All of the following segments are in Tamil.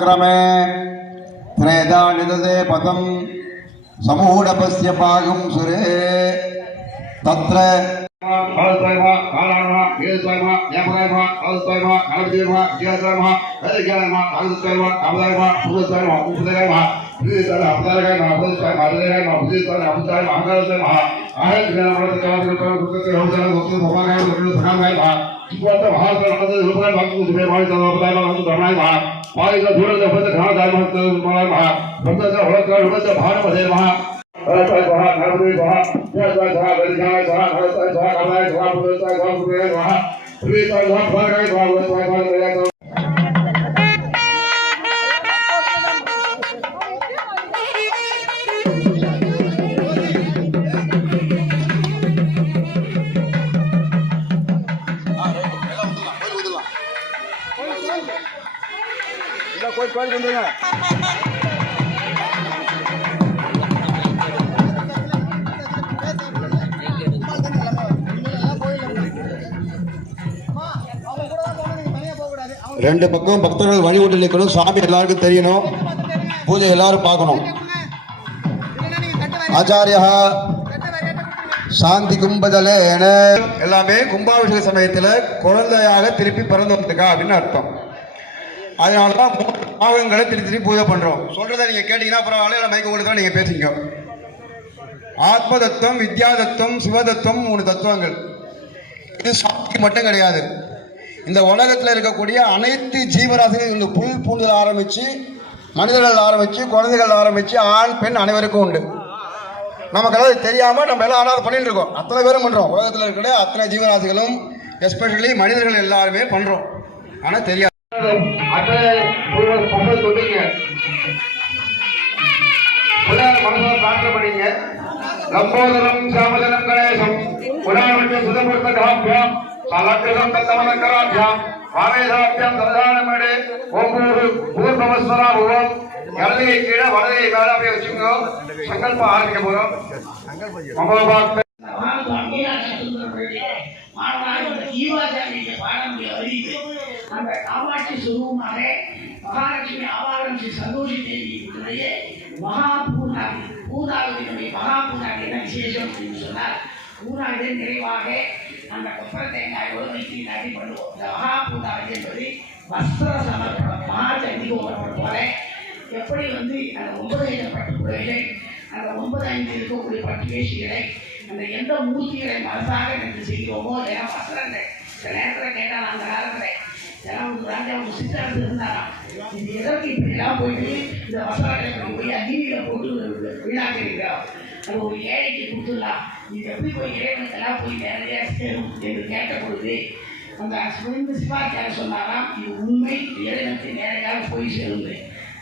क्रमे त्रेधा निदते पदं समूढपस्य पागं सुरे तत्र कोई बंदेगा ரெண்டு பக்கம் பக்தர்கள் வழிபட்டு நிற்கணும். சாமி எல்லாருக்கும் தெரியணும். பூஜை எல்லாரும் பார்க்கணும். ஆச்சாரியா சாந்தி கும்பதல என எல்லாமே கும்பாபிஷேக சமயத்தில் குழந்தையாக திருப்பி பிறந்து வந்துக்கா அப்படின்னு அர்த்தம். அதனாலதான் பாகங்களை திருப்பி பூஜை பண்றோம். சொல்றதை நீங்க கேட்டீங்கன்னா பரவாயில்ல, இல்லை மைக்க கொடுத்தா நீங்க பேசுங்க. ஆத்ம தத்துவம், வித்யா தத்துவம், சிவதத்துவம் 3 தத்துவங்கள். இது சாந்தி மட்டும் கிடையாது. இந்த உலகத்தில் இருக்கக்கூடிய அனைத்து ஜீவராசிகளும் புல் பூண்டுகள் ஆரம்பிச்சு மனிதர்கள் ஆரம்பிச்சு குழந்தைகள் ஆரம்பிச்சு ஆண் பெண் அனைவருக்கும் உண்டு. நமக்கு அதாவது தெரியாம நம்ம எல்லாம் ஆனாலும் பண்ணிட்டு இருக்கோம். அத்தனை பேரும் பண்றோம். உலகத்தில் இருக்கிற அத்தனை ஜீவராசிகளும் எஸ்பெஷலி மனிதர்கள் எல்லாருமே பண்றோம். ஆனா தெரியாது. லம்போதரம் சாமதனம் கணேசம் புராணமற்ற சுதபுரத்த காப்பியம் சலக்கிரம் தத்தமனக்கராபியம் வாமேதாபியம் சரதானமேடு ஒவ்வொரு பூர்வமஸ்வரா ஓம் இடதையை கீழே வலதையை மேல போய் வச்சுக்கோ. சங்கல்பம் ஆரம்பிக்க போறோம். அந்த காமாட்சி சுரூபமாக மகாலட்சுமி ஆவாரம் ஸ்ரீ சந்தோஷி தேவியினுடைய மகா பூர்ணாதி பூர்ணாவதியினுடைய மகா பூர்ணாதி என்ன விசேஷம் அப்படின்னு சொன்னால், பூர்ணாவதி நிறைவாக அந்த கொப்பர தேங்காயோடு வைத்து நாட்டி பண்ணுவோம். இந்த மகா பூர்ணாவதி என்பது வஸ்திர சமர்ப்பணம். மகா சண்டிகோபுரம் போல எப்படி அந்த 9 பட்டு புடவைகள், அந்த 9 இருக்கக்கூடிய பட்டு வேஷ்டிகளை, அந்த எந்த மூர்த்திகளை மனசாக நின்று செய்கிறோமோ எல்லாம் வஸ்திரங்கள். சில நேரத்தில் கேட்டால் அந்த காலத்தில் ராஜா ஒரு சித்தரசு இருந்தாராம். இது எதற்கு இப்படிலாம் போயிட்டு இந்த வஸ்திரங்களை போய் அக்னியில் போட்டு வீணாக்கிறீங்களா, அது ஒரு ஏழைக்கு கொடுத்துடலாம், இது எப்படி போய் இறைவனுக்கெல்லாம் போய் நேரடியாக சேரும் என்று கேட்ட பொழுது அந்த சிவாச்சாரிய சொன்னாராம், இது உண்மை, இறைவனுக்கு நேரடியாக போய் சேருங்க.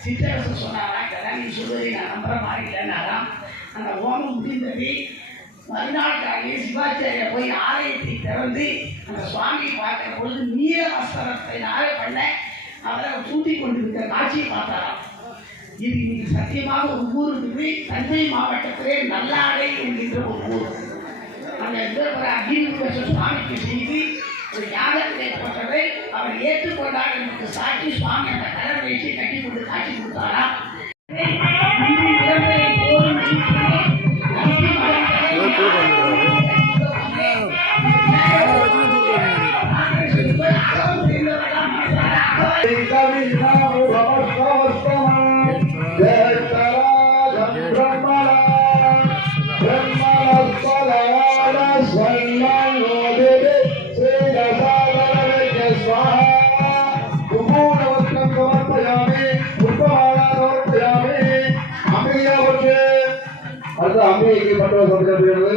சித்தரசு சொன்னாராம், இதெல்லாம் நீ சொல்வதை நான் நம்புற மாதிரி இல்லைன்னாராம். அந்த ஓமம் முடிந்தது. மறுநாள் காலையில் சிவாச்சாரிய போய் ஆலயத்தை திறந்து அந்த சுவாமியை பார்க்கிற பொழுது நீல வஸ்திரத்தினால பண்ண அவரை சூட்டி கொண்டிருக்கிற காட்சியை பார்த்தாராம். இது இன்னைக்கு சத்தியமாக ஒரு ஊர் இருக்குது. தஞ்சை மாவட்டத்திலே நல்லாடை என்கின்ற ஒரு ஊர். அந்த ஒரு அக்னிபட்ச சுவாமிக்கு செய்து ஒரு யாகத்திலே போட்டதை அவர் ஏற்றுக்கொண்டார் என்பது சாட்சி சுவாமி அந்த கலர் வைத்து கட்டி கொண்டு காட்சி கொடுத்தாராம். அம்பிகைக்கு பட்டவ சொல்கிறது.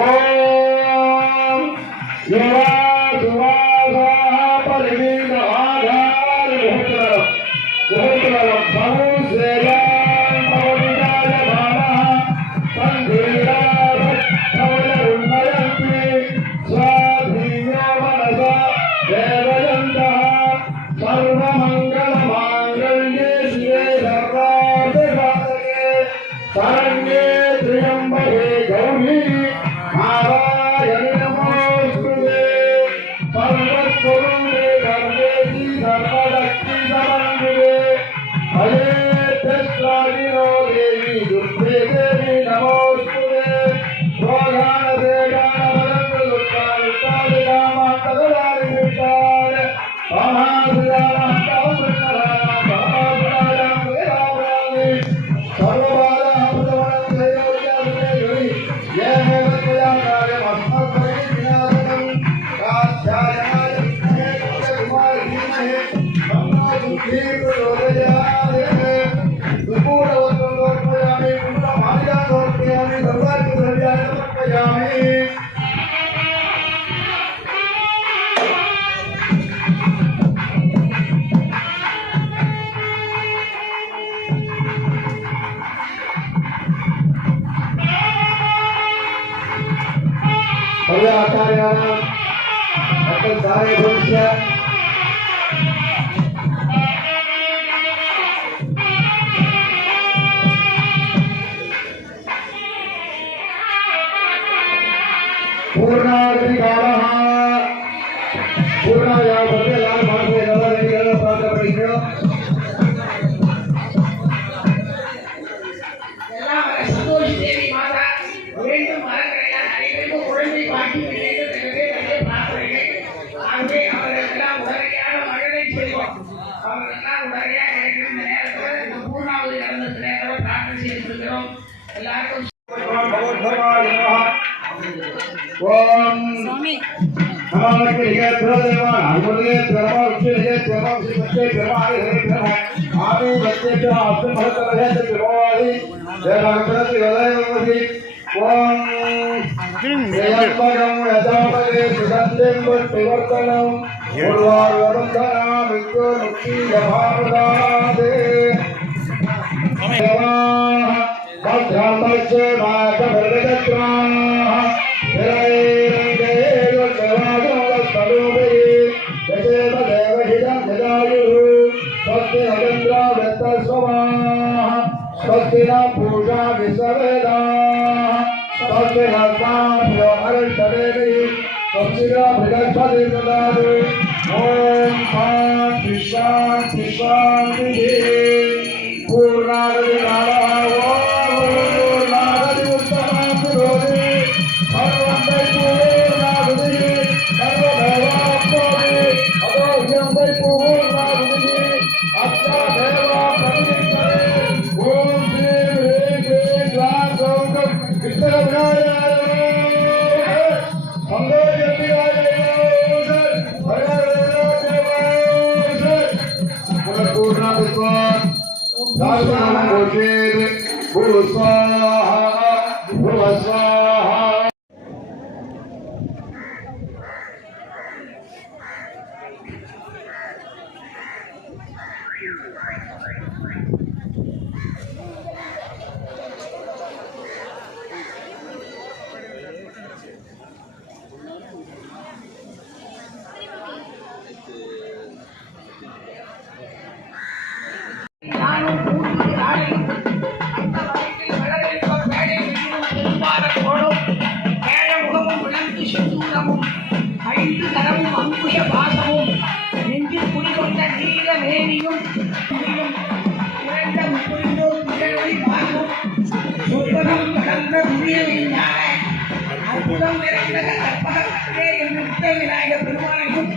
ஓம் யுவா சுவாசா பரிவீத ஆதார முகூர்த்தம் முகூர்த்தம் சமுசேயம் பவனிதாய பானா சங்கீரா சவல உன்னயந்தி ஸ்வாதீனோ மனசா தேவயந்தா சர்வமங்கல மாங்கல்யே சிவே சர்வார்த்தசாதகே சரண்யே त्र्यंबके गौरी नारायणी नमोस्तुते। आचार्याणां तत्कार्यभूष्य पूर्णाधिकारः पूर्णाया भवते लाल मासे नवनिर्गल प्राप्त पडिक्यो எல்லாம் வர சந்தோஷி தேவி மாதா வேண்டும் மரக்கரையான் அனைவருக்கும் குழந்தை பாக்கி வேண்டும் எனவே நிறைய பிரார்த்தனைகள் ஆகவே அவர்களுக்கெல்லாம் உடனடியாக மழலை செய்வோம் அவர்களுக்கெல்லாம் உடனடியாக கிடைக்கும் இந்த நேரத்தில் இந்த பூர்ணாவதி நடந்த நேரத்தில் பிரார்த்தனை செய்து கொடுக்கிறோம் எல்லாருக்கும் ओम हमारे के लिए प्रदेवान हमारे प्रभाव से ये प्रभाव से बच्चे प्रभाव है प्रभाव आदि बच्चे का आपसे मदद कर रहे हैं प्रभावी जय रामचंद्र की हृदय में ओम यज्ञम यदापदे सुगंधेम परिवर्तनम उर्वार वरुणधना विद्यो मुक्ति भावदादे देवाः भद्रामस्य मातभर्गत्राः स्वस्ति न पूजा विसवेदा स्वस्ति नस्ताभ्यो हरिष्ठदेवी स्वस्ति न बृहस्पति ददातु ओम शांति शांति शांति पूर्णावति नारायण ओम पूर्णावति उत्तमापुरोधि सर्वं पूर्णावति सर्वदेवाप्तोति अतो यं पूर्णावति अच्छा देवा प्रतिष्ठते ओम श्री ह्रीं क्लीं ग्लां गौं विष्णुविनाय நானும் பூர்த்தி நாளை அந்த வகையில் வளர்க்கும் வேலை வீடும் பெரும்பாலோடும் கேழமுகமும் விளங்கு செந்தூரமும் 5 கரமும் அங்குஷ பாசமும் நெஞ்சில் குடிகொண்ட நீல மேனியும் இரண்ட முப்பரிந்தோர் திகழ்வழி பார்க்கும் சொற்பதம் கடந்த துரியவிஞ்ஞான அற்புதம் நிறைந்த கற்பக கட்டே என்று விநாயக பெருமானையும்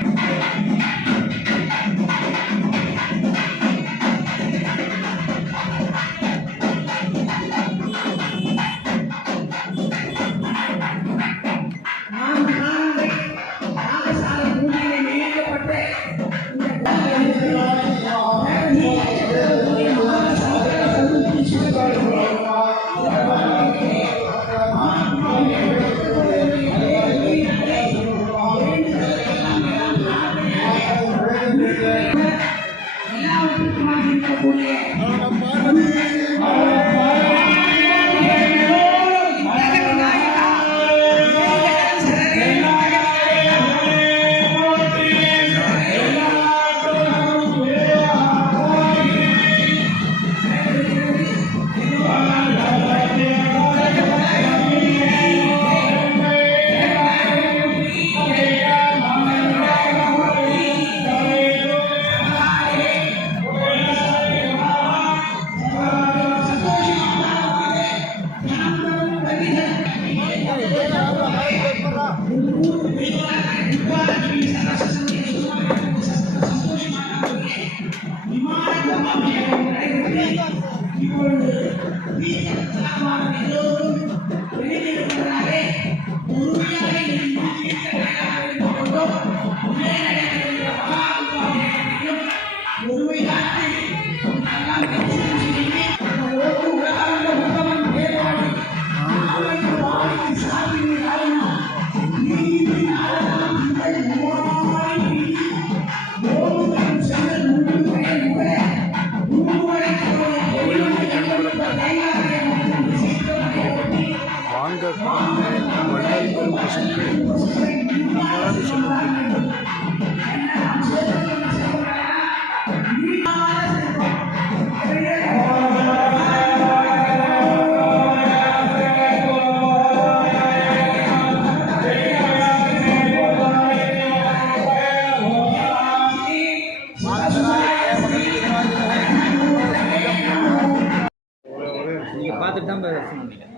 பார்த்துட்டு தான் தரிசனம் பண்ணிட்டேன்.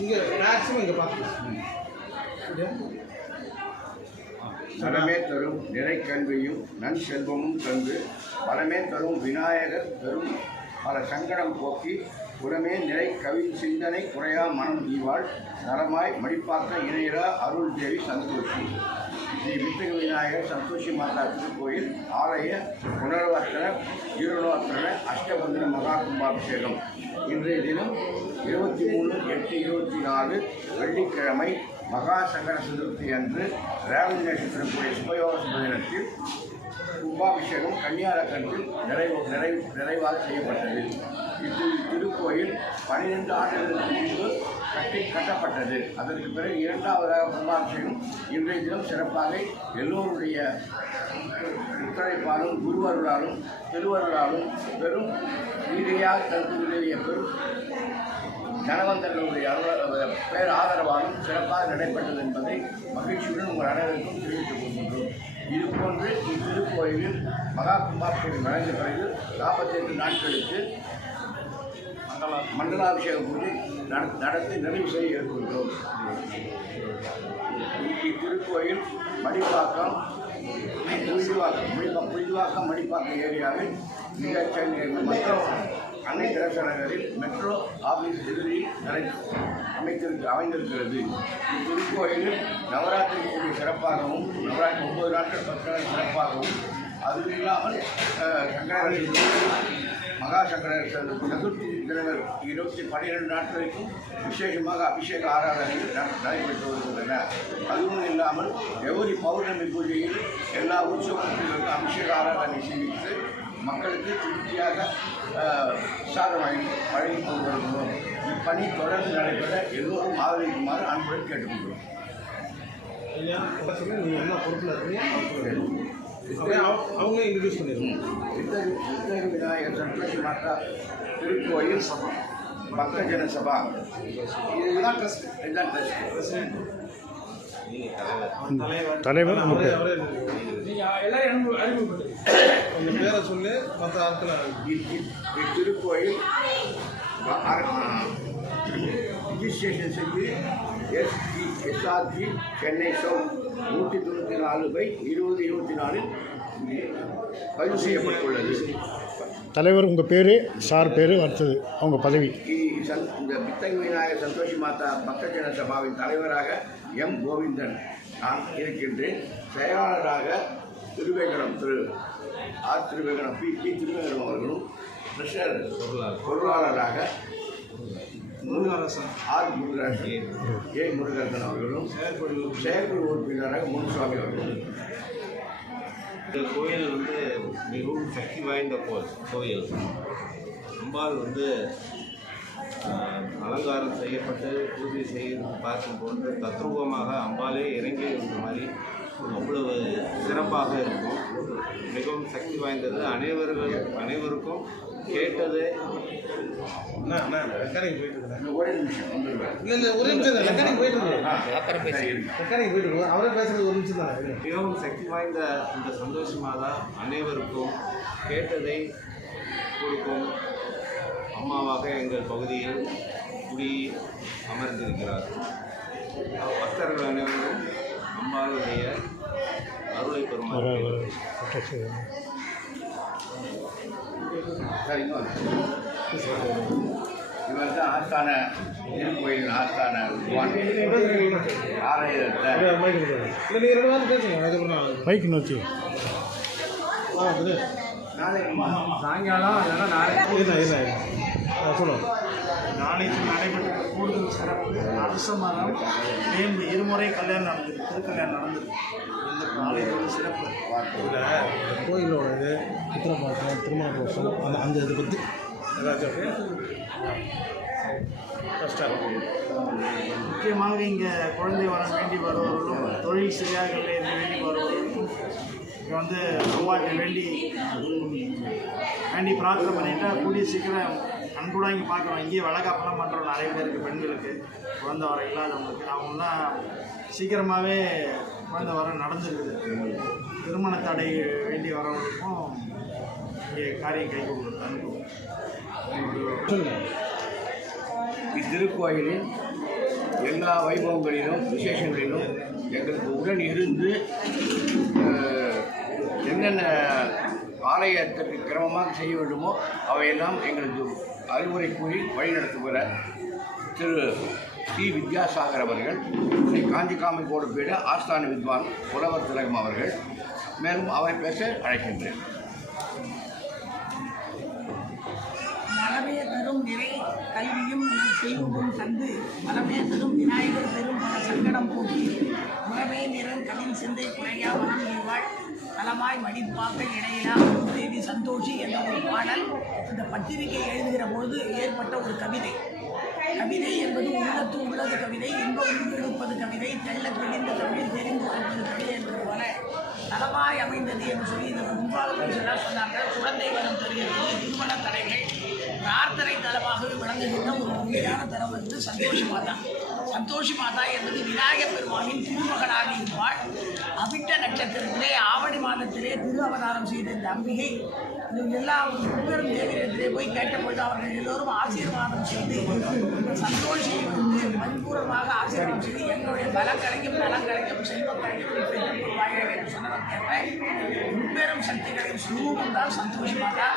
இங்கே மேக்ஸிமம் இங்கே பார்த்து நலமே தரும் நிறைக்கல்வியும் நன் செல்வமும் தந்து பலமே தரும் விநாயகர் தரும் பல சங்கடம் போக்கி புறமே நிறை கவி சிந்தனை குறையா மனம் ஈவாள் நலமாய் மடிப்பாக்க இணையிற அருள் தேவி சந்தோஷி. ஸ்ரீ வித்தக விநாயகர் சந்தோஷி மாதா திருக்கோயில் ஆலய புனர்வர்த்தன ஜீரணோத்தர அஷ்டபந்தன மகா கும்பாபிஷேகம் இன்றைய தினம் 23/8/24 வெள்ளிக்கிழமை மகா சங்கர சதுர்த்தி அன்று ரேவதி நட்சத்திரம் கூடிய சுபயோக சுப தினத்தில் கும்பாபிஷேகம் கன்னியாரக்கத்தில் நிறைவாக செய்யப்பட்டது. திருக்கோயில் 12 ஆண்டுகளுக்கு முன்பு கட்டப்பட்டது. அதற்கு பிறகு இரண்டாவதாக கும்பாபிஷேகம் இன்றைய தினம் சிறப்பாக எல்லோருடைய ஒத்துழைப்பாலும் குருவருளாலும் திருவருளாலும் பெரும் வீடியாக தனக்கு உதவிய பெரும் தனவந்தர்களுடைய பேர் ஆதரவாலும் சிறப்பாக நடைபெற்றது என்பதை மகிழ்ச்சியுடன் உங்கள் அனைவருக்கும் தெரிவித்துக் கொள்கின்றோம். இதுபோன்று இத்திருக்கோயிலில் மகா கும்பாபிஷேகம் நடந்த பிறகு 48 நாட்களுக்கு மண்டலாபிஷேக பூஜை நடத்தி நிறைவு செய்ய இருக்கின்றோம். இத்திருக்கோயில் மடிப்பாக்கம் புலிவாக்கம் மடிப்பாக்கம் ஏரியாவில் மற்றும் அன்னை தெரசா நகரில் மெட்ரோ ஆஃபீஸ் எதிரில் அமைந்திருக்கிறது. இத்திருக்கோயிலில் நவராத்திரி கூடிய சிறப்பாகவும் நவராத்திரி 9 நாட்கள் 10 நாள் சிறப்பாகவும் அது இல்லாமல் மகா சங்கர சதுர்த்தி தினங்கள் 12 நாட்களுக்கும் விசேஷமாக அபிஷேக ஆராதனைகள் நடைபெற்று வருகின்றன. அதுவும் இல்லாமல் எவரி பௌர்ணமி பூஜையில் எல்லா உற்சவத்திலும் அபிஷேக ஆராதனை செய்து மக்களுக்கு திருப்தியாக பிரசாதம் வழங்கி கொண்டு வருகிறோம். இப்பணி தொடர்ந்து நடைபெற எல்லோரும் ஆதரிக்குமாறு அன்புடன் கேட்டுக்கொள்கிறோம். நீங்கள் என்ன பொறுப்பில் இருக்கீங்க அவங்க இன்ட்ரடியூஸ் பண்ணிடுவோம். வித்தக விநாயகர் சந்தோஷி மாதா திருக்கோயில் சபா பக்தஜன சபா இதுதான் ட்ரஸ்ட். தலைவர் கொஞ்சம் பேரை சொல்லி மற்ற ஆட்கள் இத்திருக்கோயில் ரிஜிஸ்ட்ரேஷன் செஞ்சு எஸ்ஆர்ஜி சென்னை சவுத் 194/2024 பதிவு செய்யப்பட்டுள்ளது. தலைவர் உங்கள் பேர் சார் பேர் அடுத்தது அவங்க பதவி. இந்த வித்தக விநாயகர் சந்தோஷி மாதா பக்தஜன சபாவின் தலைவராக எம் கோவிந்தன் நான் இருக்கின்றேன். செயலாளராக திருவேங்கடம் திரு ஆர் திருவேங்கடம் பி திருவேங்கடம் அவர்களும் ட்ரெஷரர் பொருளாளராக முருகரசன் ஆர் முருகரசன் ஏ முருகரசன் அவர்களும் செயற்குழு உறுப்பினராக முனுசாமி அவர்களும். இந்த கோயில் வந்து மிகவும் சக்தி வாய்ந்த கோயில். அம்பாள் வந்து அலங்காரம் செய்யப்பட்டு பூஜை செய்து பார்க்கும்போது தத்ரூபமாக அம்பாலே இறங்கி இருந்த மாதிரி அவ்வளவு சிறப்பாக இருக்கும். மிகவும் சக்தி வாய்ந்தது. அனைவருக்கும் கேட்டது. ரெக்கார்டிங் போயிட்டு ஒரே நிமிஷம் வந்துடுவேன். இல்லை ஒரே நிமிஷம் ரெக்கார்டிங் போயிட்டு ரெக்கார்டிங் போயிட்டு அவரே பேசுறது ஒரு நிமிஷம் தான். மிகவும் சக்தி வாய்ந்த இந்த சந்தோஷி மாதா அனைவருக்கும் கேட்டதை கொடுக்கும் அம்மாவாக எங்கள் பகுதியில் குடி அமர்ந்திருக்கிறார். பக்தர்கள் அனைவரும் அம்பாளுடைய அருளை பெறுமாறு. இவர் தான் ஆஸ்தான திருக்கோயிலின் ஆஸ்தான ஆலயத்தை நீங்கள் 2 வாரம் பேசுங்க. அதுக்கப்புறம் பைக் நோக்கி சாயங்காலம் இல்லைன்னா நாளைக்கு இல்லை சொல்லுங்கள். நாளைக்கு நடைபெற்ற கூடுதல் சிறப்பு அரச மரம் வேம்பு இருமுறை கல்யாணம் நடந்திருக்கு. திருக்கல்யாணம் நடந்திருக்கு. இந்த ஆலயத்தோட சிறப்பு கோயிலோட இது உத்தரப்பாக்கம் திருமண கோஷம் அந்த இதை பற்றி ஏதாச்சும் கஷ்டம். முக்கியமாக இங்கே குழந்தை வரம் வேண்டி வருபவர்களும் தொழில் சரியாக இல்லை என்று வேண்டி வருபவர்களும் இங்கே வந்து அம்மாட்ட வேண்டி பிரார்த்தனை பண்ணிட்டா கூடிய சீக்கிரம் கண்கூட இங்கே பார்க்குறோம். இங்கேயே வளகாப்பெல்லாம் பண்ணுறோம் நிறைய பேருக்கு, பெண்களுக்கு குழந்தை வர இல்லாதவங்களுக்கு. அவங்களாம் சீக்கிரமாகவே குழந்தை வர நடந்துருக்குது. திருமண தடை வேண்டி வரவங்களுக்கும் இங்கே காரியம் கை கொடுக்குறது. இத்திருக்கோயிலின் எல்லா வைபவங்களிலும் விசேஷங்களிலும் எங்களுக்கு உடன் இருந்து என்னென்ன ஆலயத்திற்கு கிரமமாக செய்ய வேண்டுமோ அவையெல்லாம் எங்களுக்கு அறிவுரை கூறி வழிநடத்துகிற திரு சி வித்யாசாகர் அவர்கள், ஸ்ரீ காஞ்சி காமக்கோடு பீட ஆஸ்தான வித்வான் புலவர் திலகம் அவர்கள், மேலும் அவரை பேச அழைக்கின்றேன். நலமே தரும் நிறை கல்வியும் செல்வமும் தந்து பலமே தரும் விநாயகர் பெரும் பல சங்கடம் போக்கி உறவே நிறம் கவின் சிந்தை குறையா மனம் நீவாள் நலமாய் மடிப்பாக்க இடையிலா தேவி சந்தோஷி என்ற ஒரு பாடல் இந்த பத்திரிகை எழுதுகிற பொழுது ஏற்பட்ட ஒரு கவிதை. கவிதை என்பது உள்ளத்து உள்ளது கவிதை, இன்ப உருவெடுப்பது கவிதை, தெள்ள தெளிந்த தமிழ் தெரிந்து கொள்வது கவிதை என்பது போல நலமாய் அமைந்தது என்று சொல்லி இந்த முன்பாளர்கள் சொன்னார்கள். குழந்தை வரம் தருகிறது, திருமண தடைகள் பிரார்த்தனை தலமாகவே விளங்குகின்ற ஒரு உண்மையான தலம் வந்து சந்தோஷி மாதா. சந்தோஷி மாதா என்பது விநாயகப் பெருமானின் திருமகனாக இருப்பாள். அவிட்ட நட்சத்திரத்திலே ஆவணி மாதத்திலே திரு அவதாரம் செய்த இந்த அம்பிகை எல்லா முப்பெரும் தேவியிடத்திலே போய் கேட்டபொழுது அவர்கள் எல்லோரும் ஆசீர்வாதம் செய்து சந்தோஷியை வந்து மதிப்பூர்வமாக ஆசீர்வாதம் செய்து எங்களுடைய பலங்களையும் நலங்களையும் செல்வங்களையும் பெற்றுக் கொள்வார்கள் என்று சொன்னதற்கேற்ப முப்பெரும் சக்திகளின் சுரூபம் தான் சந்தோஷி மாதா.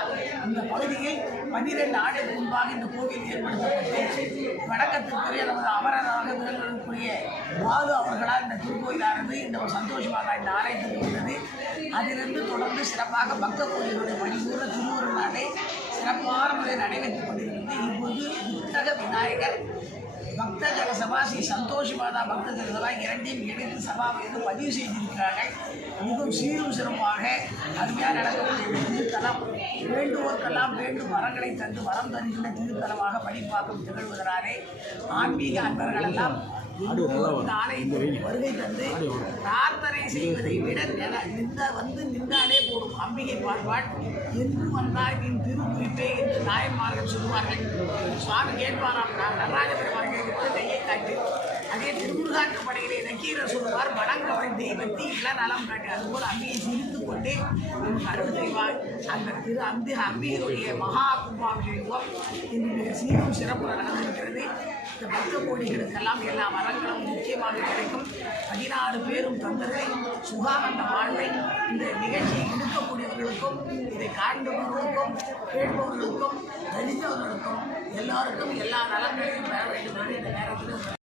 இந்த பகுதியில் 12 ஆண்டுகளுக்கு முன்பாக இந்த கோவில் ஏற்படுத்தப்பட்டு வணக்கத்திற்குரிய நமது அமரராக விளங்குவதற்குரிய பாலு அவர்களால் இந்த திருக்கோயிலானது இந்த சந்தோஷி மாதா இந்த ஆலயத்துக்கு வந்தது. அதிலிருந்து தொடர்ந்து சிறப்பாக பக்த கோயிலுடைய மணிபூர்ண திருவுருளாலை சிறப்பான முறையில் நடைபெற்றுக் கொண்டிருக்கிறது. இப்போது புத்தக விநாயகர் பக்த ஜனசபா ஸ்ரீ சந்தோஷி மாதா பக்த ஜனசபா இரண்டையும் இணைத்து சபாவிலிருந்து பதிவு செய்திருக்கிறார்கள். மிகவும் சீரும் சிறப்பாக அருமையாக நடக்கக்கூடிய திருத்தலம் வேண்டுவோர்க்கெல்லாம் வேண்டும் வரங்களை தந்து வரம் தருகின்ற திருத்தலமாக படிப்பாக்கம் திகழ்வதனாலே ஆன்மீக அன்பர்களெல்லாம் இந்த ஆலயத்திற்கு வருகை தந்து பிரார்த்தனை செய்வதை விட நின்றாலே போடும் அம்பிகை பார்ப்பாள். என்று வந்தால் என் திருக்குறிப்பே என்று நாயன்மார்கள் சொல்லுவார்கள். சுவாமி கேட்பாராம், நான் நடராஜ பெருமாள் கேட்கிறது கையை காட்டு. அதே திருமுருகாற்று படையிலே நக்கீரர் சொல்லுவார், வடங்கவரை தெய்வத்தை இளநலம் காட்டு. அதுபோல் அம்பிகை சிரித்து கொண்டே நமக்கு அருள் செய்வார். அந்த அம்பிகையுடைய மகா கும்பாபிஷேகம் இன்று மிக சீரும் சிறப்பு நடந்திருக்கிறது. இந்த பக்த கோடிகளுக்கெல்லாம் எல்லா மரங்களும் முக்கியமாக கிடைக்கும். 16 பேரும் தந்ததை சுகானந்த வாழ்வை இந்த நிகழ்ச்சியை எடுக்கக்கூடியவர்களுக்கும் இதை காண்பவர்களுக்கும் கேட்பவர்களுக்கும் தெரிந்தவர்களுக்கும் எல்லாருக்கும் எல்லா நலன்களையும் பெற வேண்டும் என்று இந்த நேரத்தில்